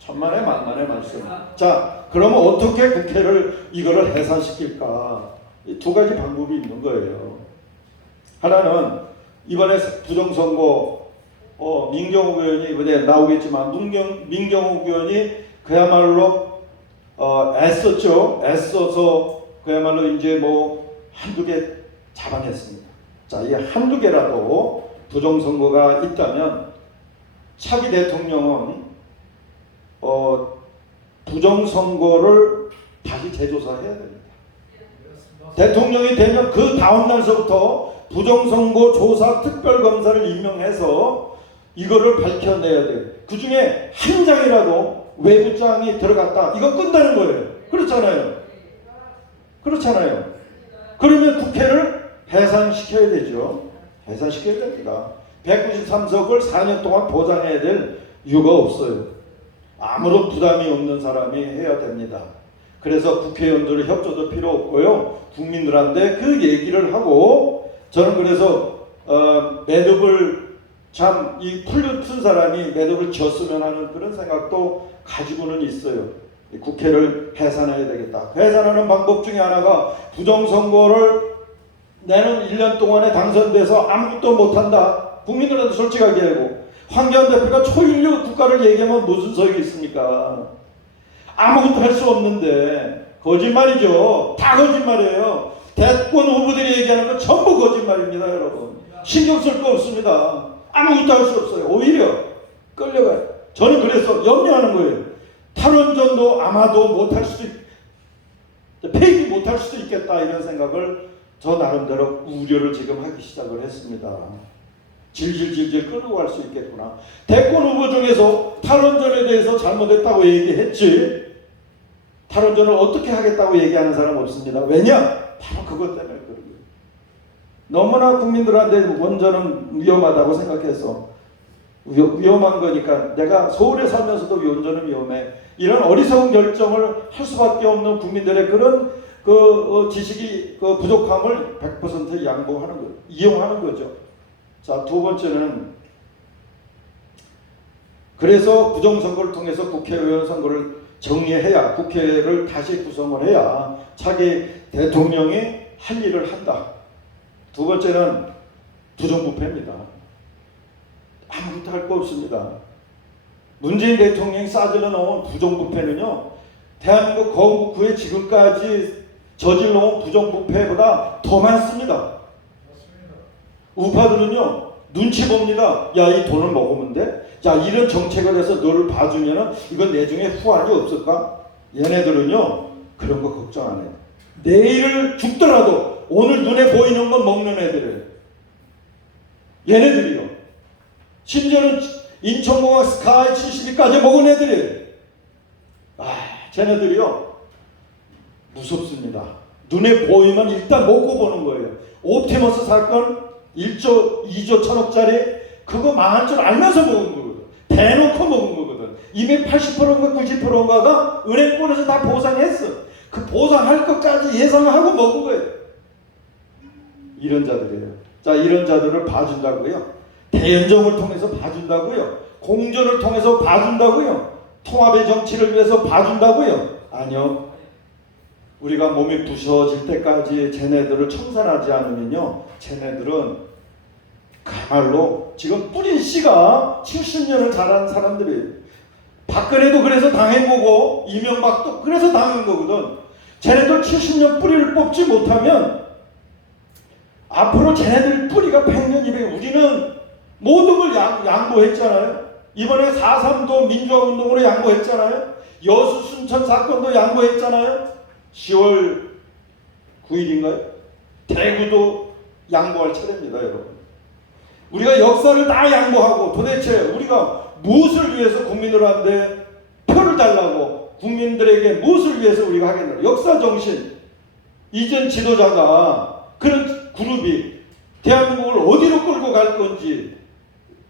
천만의 만만의 말씀. 자, 그러면 어떻게 국회를 이거를 해산시킬까? 두 가지 방법이 있는 거예요. 하나는 이번에 부정선거 민경욱 의원이 이번에 나오겠지만 민경욱 의원이 그야말로 애썼죠. 애써서 그야말로 이제 뭐 한두 개 잡아냈습니다. 자, 이 한두 개라도 부정선거가 있다면 차기 대통령은 부정선거를 다시 재조사해야 됩니다. 대통령이 되면 그 다음 날서부터 부정선거 조사 특별검사를 임명해서 이거를 밝혀내야 돼요. 그 중에 한 장이라도 외부장이 들어갔다. 이거 끝나는 거예요. 그렇잖아요. 그렇잖아요. 그러면 국회를 해산시켜야 되죠. 해산시켜야 됩니다. 193석을 4년 동안 보장해야 될 이유가 없어요. 아무런 부담이 없는 사람이 해야 됩니다. 그래서 국회의원들의 협조도 필요 없고요. 국민들한테 그 얘기를 하고 저는 그래서 매듭을 참 이 풀 사람이 매듭을 지었으면 하는 그런 생각도 가지고는 있어요. 국회를 해산해야 되겠다. 해산하는 방법 중에 하나가 부정선거를 내년 1년 동안에 당선돼서 아무것도 못한다. 국민들한테 솔직하게 하고 황교안 대표가 초일류 국가를 얘기하면 무슨 소용이 있습니까? 아무것도 할 수 없는데 거짓말이죠. 다 거짓말이에요. 대권 후보들이 얘기하는 건 전부 거짓말입니다. 여러분 신경 쓸 거 없습니다. 아무것도 할 수 없어요. 오히려 끌려가요. 저는 그래서 염려하는 거예요. 탈원전도 아마도 못할 수도 폐기 못할 수도 있겠다 이런 생각을 저 나름대로 우려를 지금 하기 시작을 했습니다. 질질질질 끌고 갈 수 있겠구나. 대권 후보 중에서 탈원전에 대해서 잘못했다고 얘기했지 탈원전을 어떻게 하겠다고 얘기하는 사람 없습니다. 왜냐? 바로 그것 때문에 그런 거예요. 너무나 국민들한테 원전은 위험하다고 생각해서 위험한 거니까 내가 서울에 살면서도 운전은 위험해. 이런 어리석은 결정을 할 수밖에 없는 국민들의 그런 지식이 부족함을 100% 양보하는 거, 이용하는 거죠. 자, 두 번째는 그래서 부정선거를 통해서 국회의원 선거를 정리해야 국회를 다시 구성을 해야 차기 대통령이 할 일을 한다. 두 번째는 부정부패입니다. 아무것도 할 거 없습니다. 문재인 대통령이 싸질러 놓은 부정부패는요, 대한민국 건국후에 지금까지 저질러 온 부정부패보다 더 많습니다. 우파들은요, 눈치 봅니다. 야, 이 돈을 먹으면 돼? 자, 이런 정책을 해서 너를 봐주면은 이건 내 중에 후환이 없을까? 얘네들은요, 그런 거 걱정 안 해. 내일 죽더라도 오늘 눈에 보이는 건 먹는 애들이에요. 얘네들이요. 심지어는 인천공항 스카이 72까지 먹은 애들이에요. 쟤네들이요, 무섭습니다. 눈에 보이면 일단 먹고 보는 거예요. 옵티머스 사건 1조, 2조 1천억짜리 그거 망할 줄 알면서 먹은 거거든. 대놓고 먹은 거거든. 이미 80%인가 90%인가가 은행권에서 다 보상했어. 그 보상할 것까지 예상하고 먹은 거예요. 이런 자들이에요. 자, 이런 자들을 봐준다고요. 대연정을 통해서 봐준다고요. 공전을 통해서 봐준다고요. 통합의 정치를 위해서 봐준다고요. 아니요. 우리가 몸이 부서질 때까지 쟤네들을 청산하지 않으면요, 쟤네들은 가말로 지금 뿌린 씨가 70년을 자란 사람들이에요. 박근혜도 그래서 당한 거고 이명박도 그래서 당한 거거든. 쟤네들 70년 뿌리를 뽑지 못하면 앞으로 쟤네들 뿌리가 100년, 200년. 우리는 모든 걸 양보했잖아요. 이번에 4.3도 민주화운동으로 양보했잖아요. 여수 순천 사건도 양보했잖아요. 10월 9일인가요? 대구도 양보할 차례입니다, 여러분. 우리가 역사를 다 양보하고 도대체 우리가 무엇을 위해서 국민들한테 표를 달라고 국민들에게 무엇을 위해서 우리가 하겠나. 역사 정신. 이전 지도자가 그런 그룹이 대한민국을 어디로 끌고 갈 건지,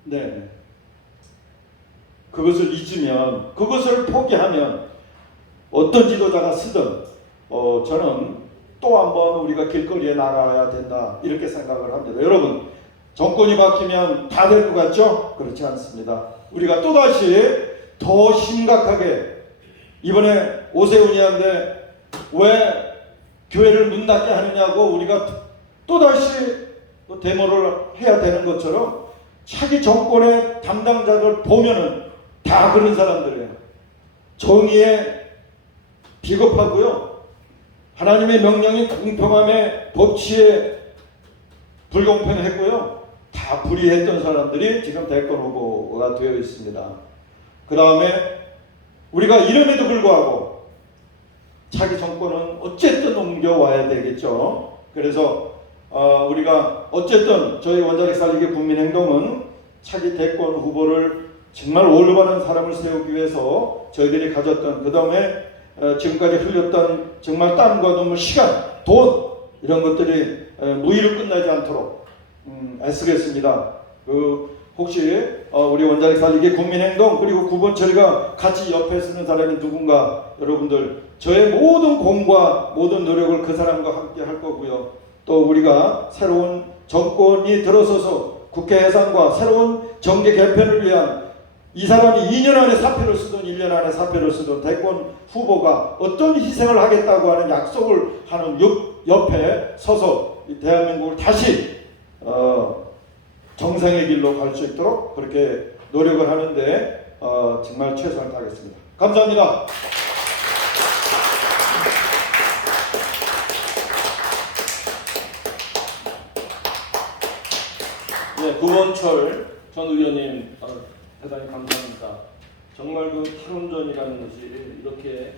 네, 그것을 잊으면, 그것을 포기하면 어떤 지도자가 쓰든 저는 또 한번 우리가 길거리에 나가야 된다, 이렇게 생각을 합니다. 여러분, 정권이 바뀌면 다 될 것 같죠? 그렇지 않습니다. 우리가 또다시 더 심각하게, 이번에 오세훈이한테 왜 교회를 문 닫게 하느냐고 우리가 또다시 데모를 해야 되는 것처럼 차기 정권의 담당자들 보면은 다 그런 사람들이에요. 정의에 비겁하고요, 하나님의 명령이 공평함에 법치에 불공평했고요, 다 불의했던 사람들이 지금 대권 후보가 되어 있습니다. 그 다음에 우리가 이름에도 불구하고 차기 정권은 어쨌든 옮겨와야 되겠죠. 그래서 우리가 어쨌든 저희 원자력 살리기 국민행동은 차기 대권 후보를 정말 올바른 사람을 세우기 위해서 저희들이 가졌던, 그 다음에 지금까지 흘렸던 정말 땀과 눈물, 시간, 돈, 이런 것들이 무의로 끝나지 않도록 애쓰겠습니다. 혹시 우리 원자력 살리기 국민행동 그리고 구본철이가 같이 옆에 쓰는 사람이 누군가, 여러분들 저의 모든 공과 모든 노력을 그 사람과 함께 할 거고요. 또 우리가 새로운 정권이 들어서서 국회 해산과 새로운 정계 개편을 위한, 이 사람이 2년 안에 사표를 쓰든 1년 안에 사표를 쓰든 대권 후보가 어떤 희생을 하겠다고 하는 약속을 하는 옆에 서서 이 대한민국을 다시 정상의 길로 갈 수 있도록 그렇게 노력을 하는데 정말 최선을 다하겠습니다. 감사합니다. 네, 구본철 전 의원님 대단히 감사합니다. 정말 그 탈원전이라는 것이 이렇게